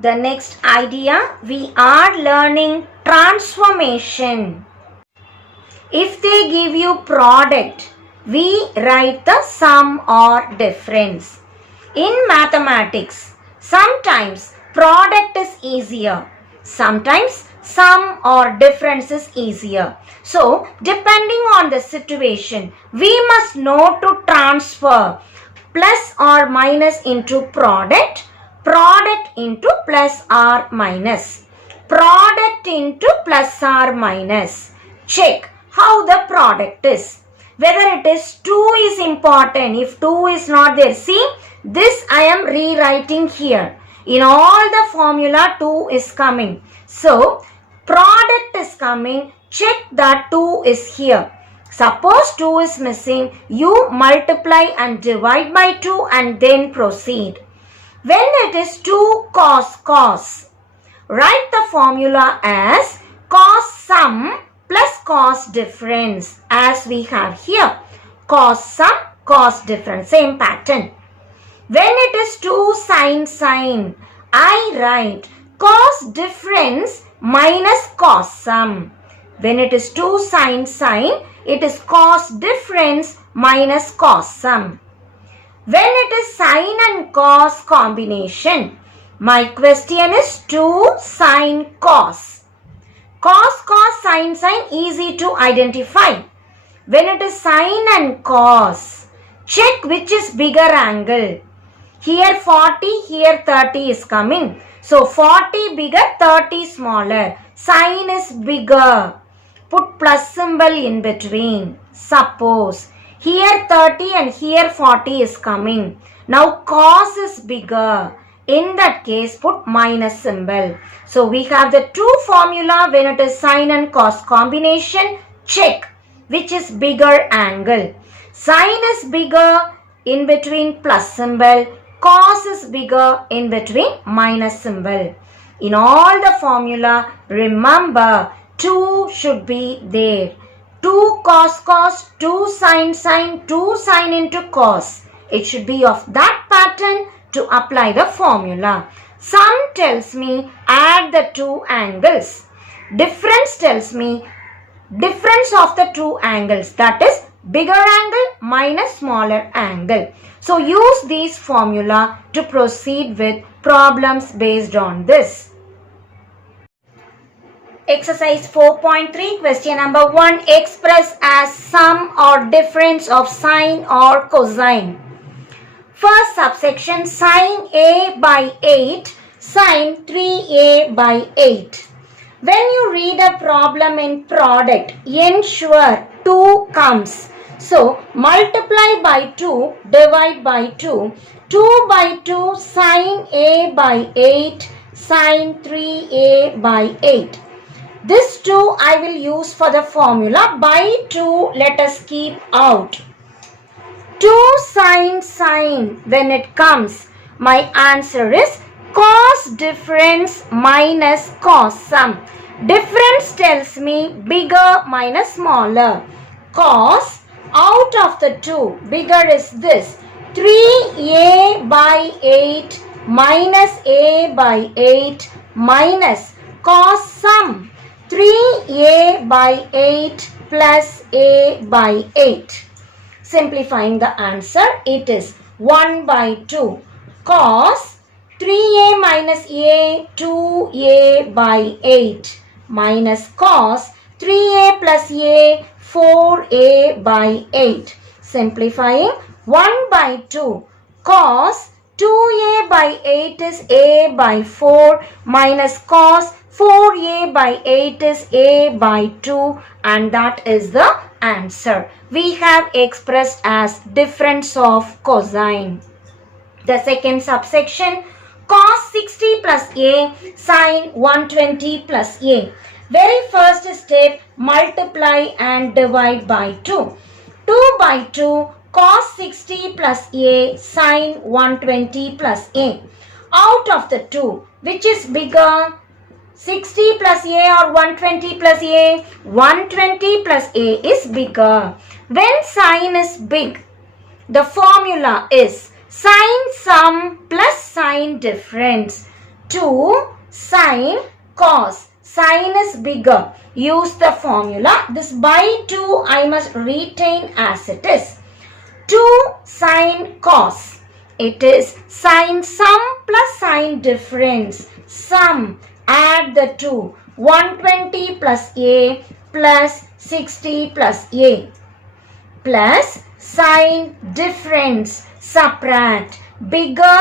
The next idea, we are learning transformation. If they give you product, we write the sum or difference. In mathematics, sometimes product is easier. Sometimes sum or difference is easier. So, depending on the situation, we must know to transfer plus or minus into product, product into plus or minus, product into plus or minus. Check how the product is. Whether it is 2 is important. If 2 is not there, see, this I am rewriting here. In all the formula 2 is coming. So, product is coming. Check that 2 is here. Suppose 2 is missing, you multiply and divide by 2 and then proceed. When it is 2 cos, write the formula as cos sum plus cos difference as we have here. Cos sum, cos difference, same pattern. When it is 2 sin, I write cos difference minus cos sum. When it is 2 sin, it is cos difference minus cos sum. When it is sin and cos combination, my question is 2 sin cos. Cos, sin, easy to identify. When it is sin and cos, check which is bigger angle. Here 40, here 30 is coming. So 40 bigger, 30 smaller. Sin is bigger. Put plus symbol in between. Suppose here 30 and here 40 is coming. Now cos is bigger. In that case, put minus symbol. So we have the two formula when it is sin and cos combination. Check which is bigger angle. Sin is bigger, in between plus symbol. Cos is bigger, in between minus symbol. In all the formula, remember 2 should be there. 2 cos, 2 sin, 2 sin into cos. It should be of that pattern to apply the formula. Sum tells me add the two angles. Difference tells me difference of the two angles, that is bigger angle minus smaller angle. So use these formula to proceed with problems based on this. Exercise 4.3, question number 1, express as sum or difference of sine or cosine. First subsection, sine A by 8, sine 3A by 8. When you read a problem in product, ensure 2 comes. So, multiply by 2, divide by 2. 2 by 2, sine A by 8, sine 3A by 8. This 2 I will use for the formula. By 2, let us keep out. 2 sin, when it comes, my answer is cos difference minus cos sum. Difference tells me bigger minus smaller. Cos, out of the 2, bigger is this. 3A by 8 minus A by 8 minus cos sum. 3A by 8 plus A by 8. Simplifying the answer, it is 1 by 2 cos 3A minus A, 2A by 8 minus cos 3A plus A, 4A by 8. Simplifying, 1 by 2 cos 2A by 8 is A by 4 minus cos 4A by 8 is A by 2, and that is the answer. We have expressed as difference of cosine. The second subsection, cos 60 plus A, sin 120 plus A. Very first step, multiply and divide by 2. 2 by 2, cos 60 plus A, sin 120 plus A. Out of the 2, which is bigger? 60 plus A or 120 plus A? 120 plus A is bigger. When sin is big, the formula is sin sum plus sin difference. 2 sine cos. Sine is bigger. Use the formula. This by 2 I must retain as it is. 2 sine cos. It is sine sum plus sine difference. Sum. Add the 2. 120 plus a plus 60 plus a. Plus sine difference. Subtract. Bigger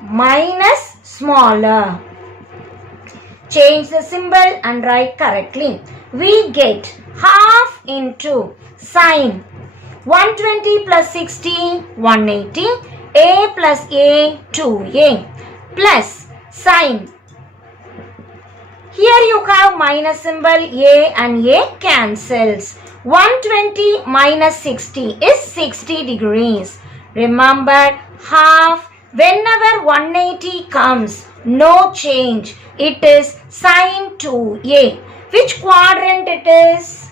minus smaller. Change the symbol and write correctly. We get half into sine 120 plus 60, 180, a plus a, 2a, plus sine. Here you have minus symbol, a and a cancels. 120 minus 60 is 60 degrees. Remember, half, whenever 180 comes, no change. It is sine 2a. Which quadrant it is?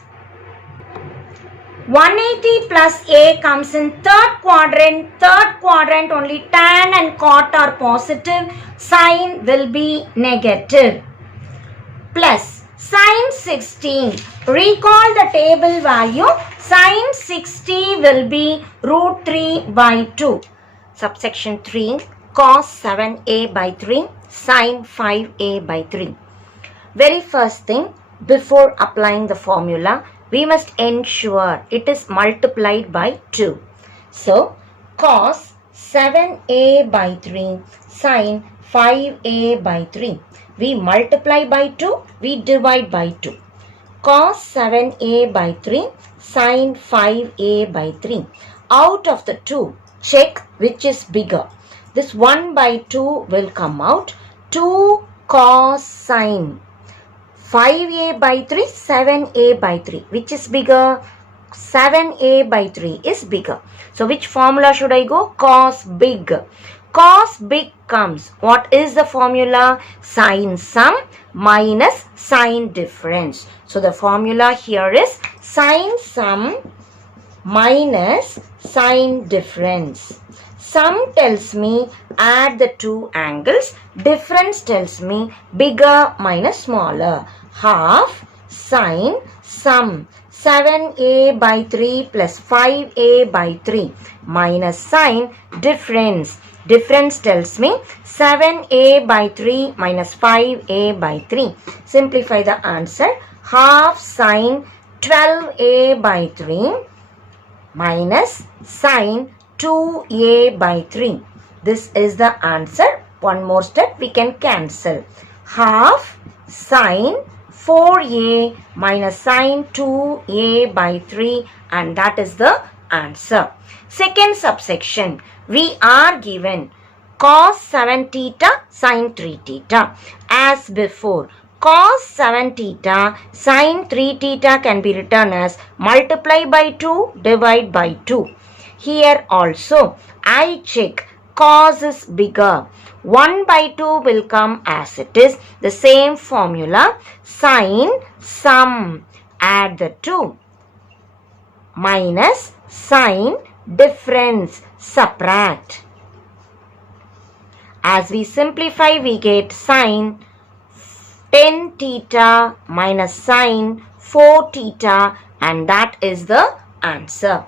180 plus a comes in third quadrant. Third quadrant only tan and cot are positive. Sine will be negative. Plus sine 60. Recall the table value. Sine 60 will be root 3 by 2. Subsection 3. Cos 7a by 3. Sine 5a by 3. Very first thing, before applying the formula, we must ensure it is multiplied by 2. So, cos 7a by 3 sine 5a by 3. We multiply by 2, we divide by 2. Cos 7a by 3 sine 5a by 3. Out of the 2, check which is bigger. This 1 by 2 will come out. 2 cos sine 5a by 3, 7a by 3. Which is bigger? 7a by 3 is bigger. So, which formula should I go? Cos big. Cos big comes. What is the formula? Sine sum minus sine difference. So, the formula here is sine sum minus sine difference. Sum tells me add the two angles. Difference tells me bigger minus smaller. Half sine sum 7a by 3 plus 5a by 3 minus sine difference. Difference tells me 7a by 3 minus 5a by 3. Simplify the answer. Half sine 12a by 3 minus sine 2a by 3. This is the answer. One more step, we can cancel. Half sine 4a minus sine 2a by 3, and that is the answer. Second subsection, we are given cos 7 theta sine 3 theta. As before, cos 7 theta sine 3 theta can be written as multiply by 2, divide by 2. Here also, I check cos is bigger. 1 by 2 will come as it is. The same formula. Sine sum. Add the 2. Minus sine difference. Subtract. As we simplify, we get sine 10 theta minus sine 4 theta, and that is the answer.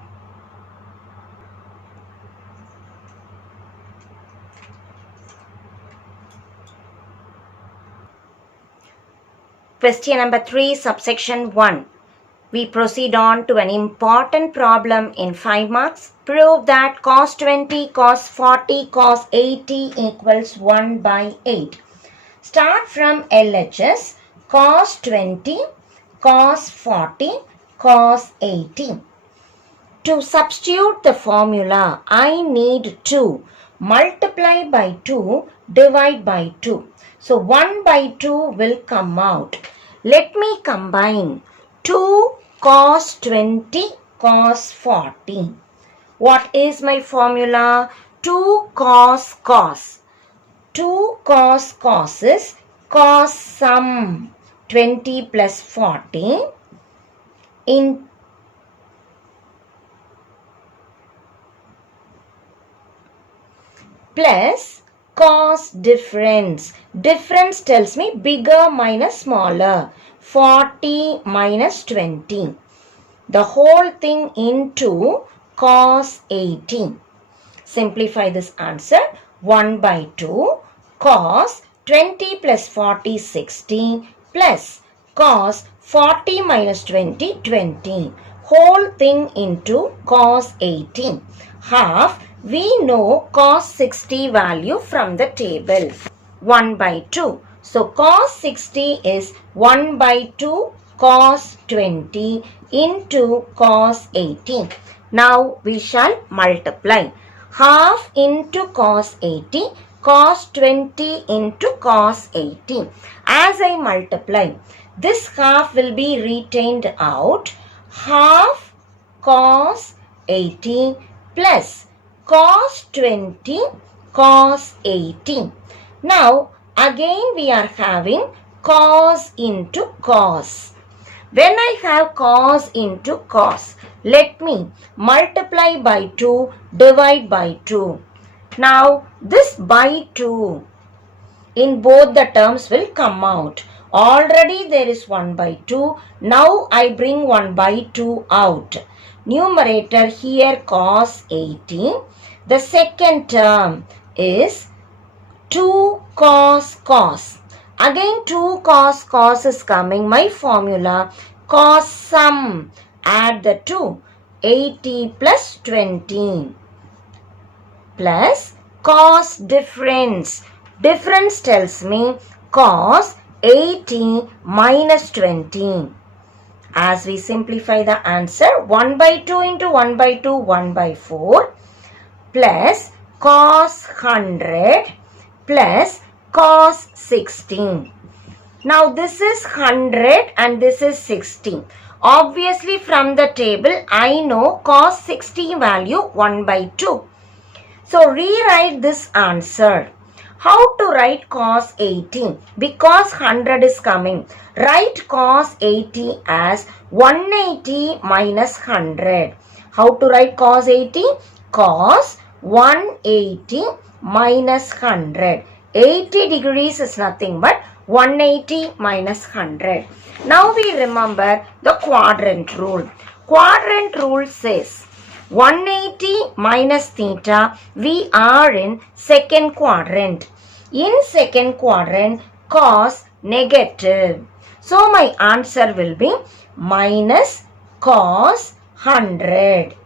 Question number 3, subsection 1. We proceed on to an important problem in 5 marks. Prove that cos 20, cos 40, cos 80 equals 1 by 8. Start from LHS. Cos 20, cos 40, cos 80. To substitute the formula, I need to multiply by 2, divide by 2. So 1 by 2 will come out. Let me combine 2 cos 20 cos 40. What is my formula? 2 cos cos. 2 cos cos is cos sum 20 plus 40 in plus cos difference. Difference tells me bigger minus smaller. 40 minus 20. The whole thing into cos 80. Simplify this answer. 1 by 2 cos 20 plus 40 60 plus cos 40 minus 20 20. Whole thing into cos 80. Half. We know cos 60 value from the table. 1 by 2. So cos 60 is 1 by 2 cos 20 into cos 80. Now we shall multiply. Half into cos 80, cos 20 into cos 80. As I multiply, this half will be retained out. Half cos 80 plus cos 20 cos 80. Now again we are having cos into cos. When I have cos into cos, let me multiply by 2, divide by 2. Now this by 2 in both the terms will come out. Already there is 1 by 2. Now I bring 1 by 2 out. Numerator here cos 80. The second term is 2 cos cos. Again 2 cos cos is coming. My formula cos sum. Add the 2. 80 plus 20 plus cos difference. Difference tells me cos 80 minus 20. As we simplify the answer, 1 by 2 into 1 by 2, 1 by 4 plus cos 100 plus cos 16. Now this is 100 and this is 60. Obviously from the table I know cos 60 value 1 by 2. So rewrite this answer. How to write cos 80? Because 100 is coming. Write cos 80 as 180 minus 100. How to write cos 80? Cos 180 minus 100. 80 degrees is nothing but 180 minus 100. Now we remember the quadrant rule. Quadrant rule says 180 minus theta, we are in second quadrant. In second quadrant, cos negative. So my answer will be minus cos 100.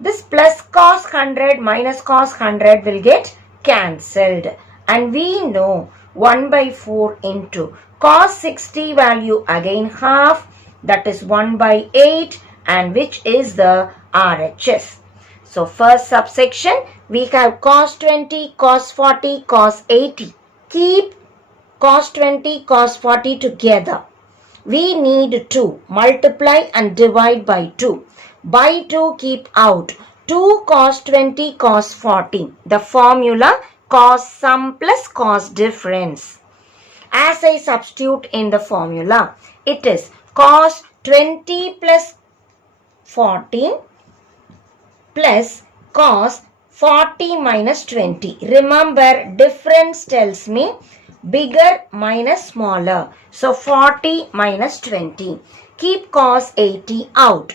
This plus cos 100 minus cos 100 will get cancelled. And we know 1 by 4 into cos 60 value again half, that is 1 by 8, and which is the RHS. So first subsection we have cos 20, cos 40, cos 80. Keep cos 20, cos 40 together. We need to multiply and divide by 2. By 2 keep out. 2 cos 20, cos 40. The formula cos sum plus cos difference. As I substitute in the formula, it is cos 20 plus 40 plus cos 40 minus 20. Remember, difference tells me bigger minus smaller. So 40 minus 20. Keep cos 80 out.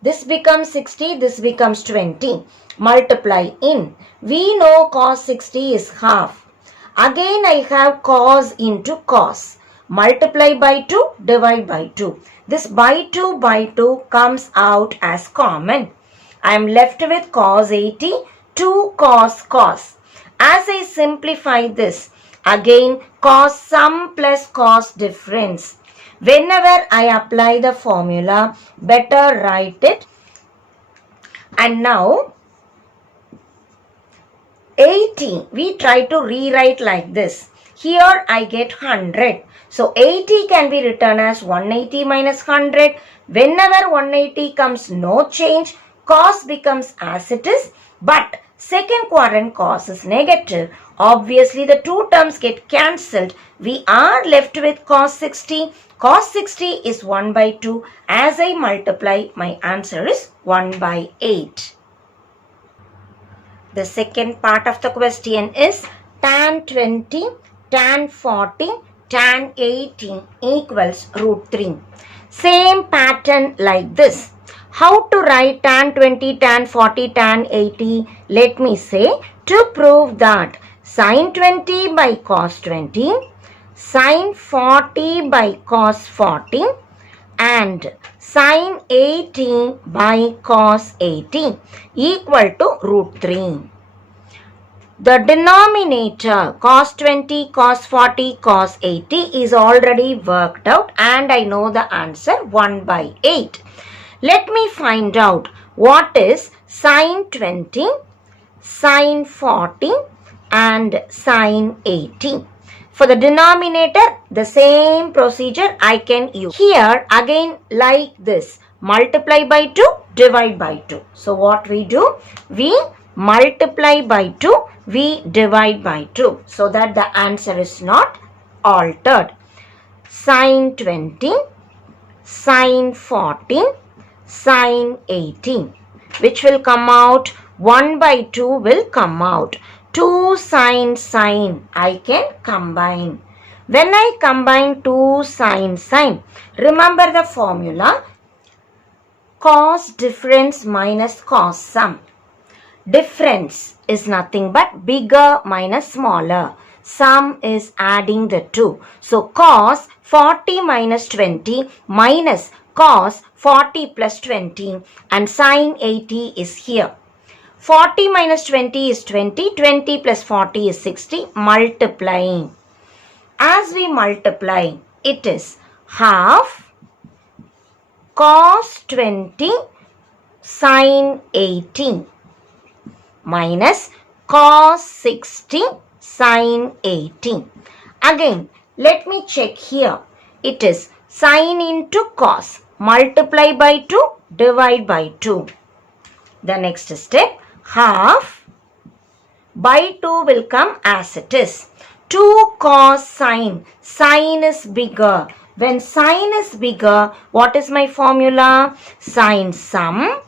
This becomes 60, this becomes 20. Multiply in. We know cos 60 is half. Again I have cos into cos. Multiply by 2, divide by 2. This by 2 comes out as common. I am left with cos 80, 2 cos cos. As I simplify this, again cos sum plus cos difference. Whenever I apply the formula, better write it. And now 80, we try to rewrite like this. Here I get 100. So 80 can be written as 180 minus 100. Whenever 180 comes, no change. Cos becomes as it is. But second quadrant cos is negative. Obviously the two terms get cancelled. We are left with cos 60. Cos 60 is 1 by 2. As I multiply, my answer is 1 by 8. The second part of the question is tan 20, tan 40, tan 18 equals root 3. Same pattern like this. How to write tan 20, tan 40, tan 80? Let me say, to prove that sin 20 by cos 20, sin 40 by cos 40 and sin 80 by cos 80 equal to root 3. The denominator cos 20, cos 40, cos 80 is already worked out and I know the answer 1 by 8. Let me find out what is sin 20, sin 40 and sin 80. For the denominator, the same procedure I can use. Here again like this, multiply by 2, divide by 2. So what we do? We multiply by 2, we divide by 2 so that the answer is not altered. Sin 20, sin 40, sin 80. Which will come out? 1 by 2 will come out. 2 sin, I can combine. When I combine 2 sin, remember the formula, cos difference minus cos sum. Difference is nothing but bigger minus smaller. Sum is adding the two. So cos 40 minus 20 minus cos 40 plus 20 and sin 80 is here. 40 minus 20 is 20, 20 plus 40 is 60, multiplying. As we multiply, it is half cos 20 sin 80 minus cos 60 sin 80. Again, let me check here. It is sin into cos. Multiply by 2, divide by 2. The next step, half by 2 will come as it is. 2 cos sin. Sin is bigger. When sin is bigger, what is my formula? Sin sum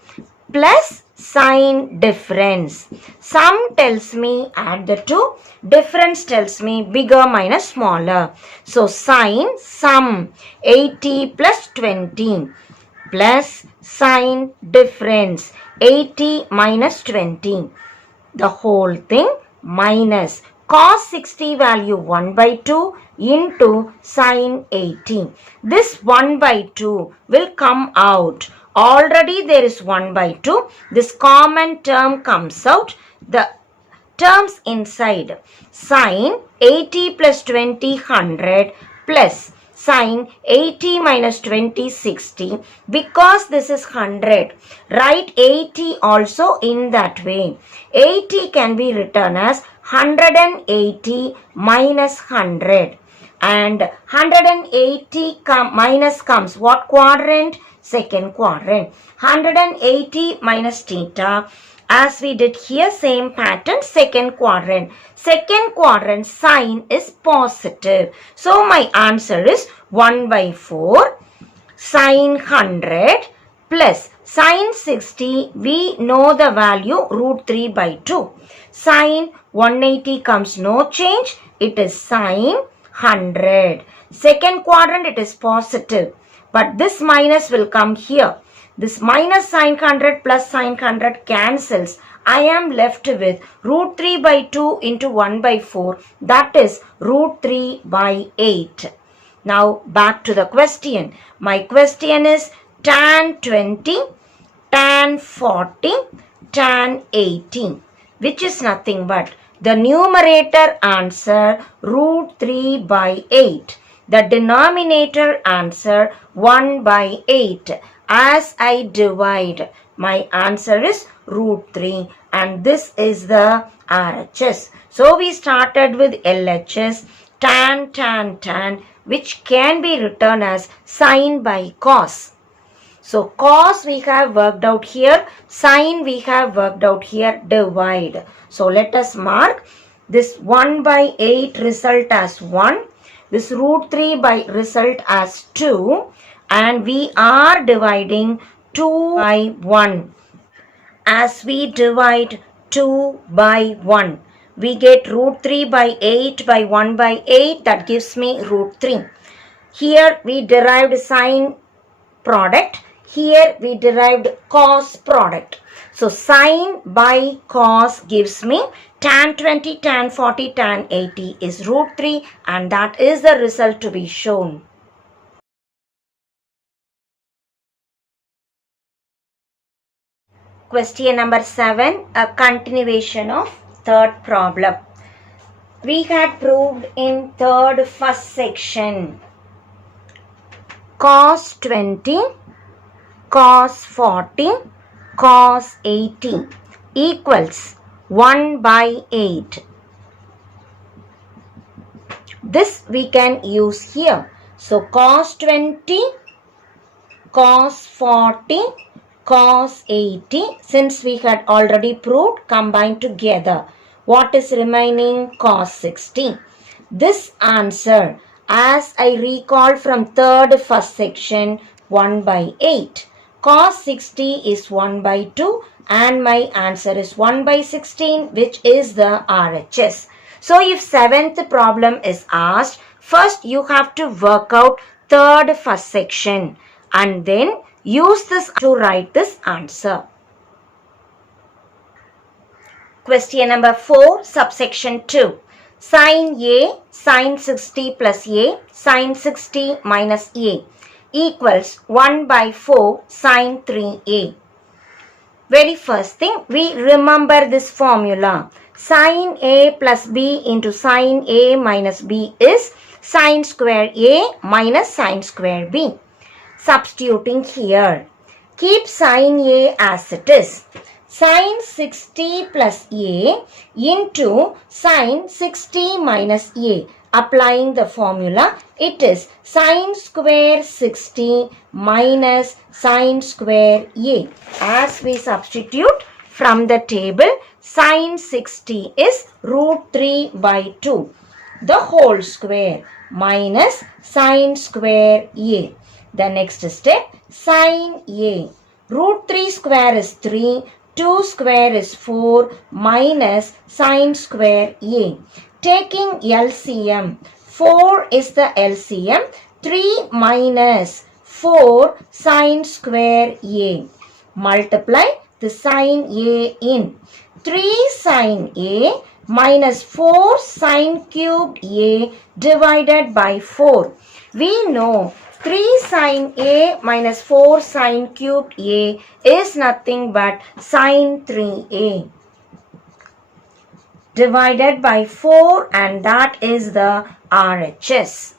plus sin difference. Sum tells me add the two. Difference tells me bigger minus smaller. So sin sum 80 plus 20 plus sin difference 80 minus 20. The whole thing minus cos 60 value 1 by 2 into sin 80. This 1 by 2 will come out. Already there is 1 by 2. This common term comes out. The terms inside sin 80 plus 20 100 plus sin 80 minus 20 60. Because this is 100, write 80 also in that way. 80 can be written as 180 minus 100. And 180 minus comes what quadrant? Second quadrant. 180 minus theta. As we did here, same pattern, second quadrant. Second quadrant sign is positive. So my answer is 1 by 4 sin 100 plus sin 60. We know the value root 3 by 2. Sin 180 comes no change. It is sin 100. Second quadrant it is positive. But this minus will come here. This minus sin 100 plus sin 100 cancels. I am left with root 3 by 2 into 1 by 4. That is root 3 by 8. Now back to the question. My question is tan 20, tan 40, tan 80. Which is nothing but the numerator answer root 3 by 8. The denominator answer 1 by 8. As I divide, my answer is root 3 and this is the RHS. So we started with LHS, tan, which can be written as sin by cos. So cos we have worked out here, sin we have worked out here, divide. So let us mark this 1 by 8 result as 1. This root 3 by result as 2 and we are dividing 2 by 1. As we divide 2 by 1, we get root 3 by 8 by 1 by 8, that gives me root 3. Here we derived sine product. Here we derived cos product. So sine by cos gives me tan 20, tan 40, tan 80 is root 3, and that is the result to be shown. Question number 7, a continuation of third problem. We had proved in first section cos 20, cos 40, cos 80 equals 1 by 8. This we can use here. So cos 20, cos 40, cos 80, since we had already proved, combined together. What is remaining? Cos 60. This answer, as I recall from first section, 1 by 8. Cos 60 is 1 by 2 and my answer is 1 by 16, which is the RHS. So if 7th problem is asked, first you have to work out first section and then use this to write this answer. Question number 4, subsection 2. Sin A, sin 60 plus A, sin 60 minus A equals 1 by 4 sin 3A. Very first thing, we remember this formula. Sin A plus B into sin A minus B is sin square A minus sin square B. Substituting here, keep sin A as it is. Sin 60 plus A into sin 60 minus A. Applying the formula, it is sin square 60 minus sin square A. As we substitute from the table, sin 60 is root 3 by 2. The whole square minus sin square A. The next step, sin A. Root 3 square is 3. 2 square is 4 minus sin square A. Taking LCM, 4 is the LCM, 3 minus 4 sin square A. Multiply the sin A in. 3 sin A minus 4 sin cubed A divided by 4. We know 3 sin A minus 4 sin cubed A is nothing but sin 3A divided by 4, and that is the RHS.